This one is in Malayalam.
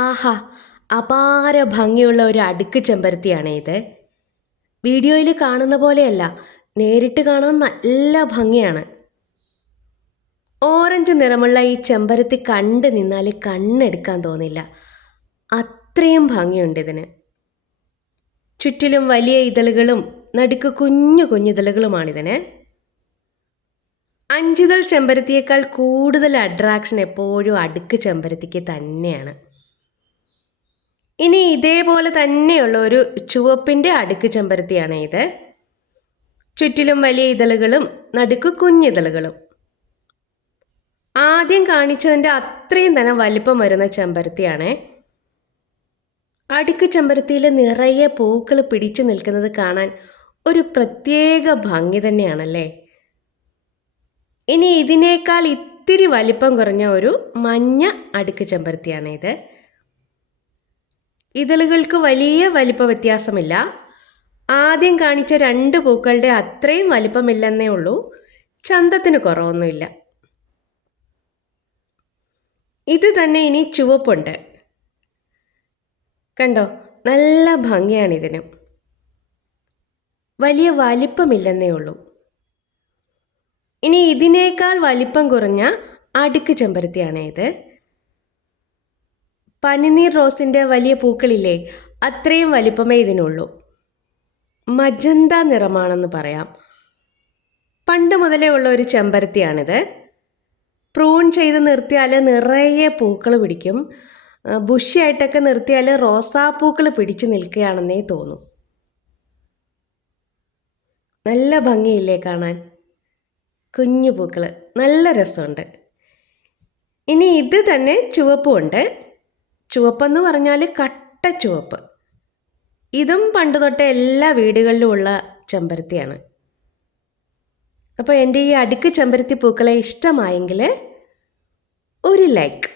ആഹാ, അപാര ഭംഗിയുള്ള ഒരു അടുക്ക് ചെമ്പരത്തിയാണ് ഇത്. വീഡിയോയിൽ കാണുന്ന പോലെയല്ല, നേരിട്ട് കാണാൻ നല്ല ഭംഗിയാണ്. ഓറഞ്ച് നിറമുള്ള ഈ ചെമ്പരത്തി കണ്ടു നിന്നാൽ കണ്ണെടുക്കാൻ തോന്നില്ല, അത്രയും ഭംഗിയുണ്ട് ഇതിന്. ചുറ്റിലും വലിയ ഇതളുകളും നടുക്ക് കുഞ്ഞു കുഞ്ഞിതളുകളുമാണിതിന്. അഞ്ചിതൾ ചെമ്പരത്തിയേക്കാൾ കൂടുതൽ അട്രാക്ഷൻ എപ്പോഴും അടുക്ക് ചെമ്പരത്തിക്ക് തന്നെയാണ്. ഇനി ഇതേപോലെ തന്നെയുള്ള ഒരു ചുവപ്പിൻ്റെ അടുക്ക് ചെമ്പരത്തിയാണ് ഇത്. ചുറ്റിലും വലിയ ഇതളുകളും നടുക്ക് കുഞ്ഞിതളുകളും. ആദ്യം കാണിച്ചതിൻ്റെ അത്രയും തന്നെ വലിപ്പം വരുന്ന ചെമ്പരത്തിയാണ്. അടുക്ക് ചെമ്പരത്തിയിൽ നിറയെ പൂക്കൾ പിടിച്ചു നിൽക്കുന്നത് കാണാൻ ഒരു പ്രത്യേക ഭംഗി തന്നെയാണല്ലേ. ഇനി ഇതിനേക്കാൾ ഇത്തിരി വലിപ്പം കുറഞ്ഞ ഒരു മഞ്ഞ അടുക്ക് ചെമ്പരത്തിയാണ് ഇത്. ഇതളുകൾക്ക് വലിയ വലിപ്പ വ്യത്യാസമില്ല. ആദ്യം കാണിച്ച രണ്ട് പൂക്കളുടെ അത്രയും വലിപ്പമില്ലെന്നേ ഉള്ളൂ, ചന്തത്തിന് കുറവൊന്നുമില്ല. ഇത് തന്നെ ഇനി ചുവപ്പുണ്ട്, കണ്ടോ, നല്ല ഭംഗിയാണിതിന്. വലിയ വലിപ്പമില്ലെന്നേ ഉള്ളൂ. ഇനി ഇതിനേക്കാൾ വലിപ്പം കുറഞ്ഞ അടുക്ക് ചെമ്പരത്തിയാണ് ഇത്. പനിനീർ റോസിൻ്റെ വലിയ പൂക്കളില്ലേ, അത്രയും വലിപ്പമേ ഇതിനുള്ളൂ. മജന്ത നിറമാണെന്ന് പറയാം. പണ്ട് മുതലേ ഉള്ള ഒരു ചെമ്പരത്തിയാണിത്. പ്രൂൺ ചെയ്ത് നിർത്തിയാൽ നിറയെ പൂക്കൾ പിടിക്കും. ബുഷിയായിട്ടൊക്കെ നിർത്തിയാൽ റോസാപ്പൂക്കൾ പിടിച്ച് നിൽക്കുകയാണെന്നേ തോന്നും. നല്ല ഭംഗിയില്ലേ കാണാൻ, കുഞ്ഞു പൂക്കൾ, നല്ല രസമുണ്ട്. ഇനി ഇത് തന്നെ ചുവപ്പുമുണ്ട്. ചുവപ്പെന്ന് പറഞ്ഞാൽ കട്ട ചുവപ്പ്. ഇതും പണ്ട് തൊട്ടേ എല്ലാ വീടുകളിലും ഉള്ള ചെമ്പരത്തിയാണ്. അപ്പോൾ എൻ്റെ ഈ അടുക്ക് ചെമ്പരത്തി പൂക്കളെ ഇഷ്ടമായെങ്കിൽ ഒരു ലൈക്ക്.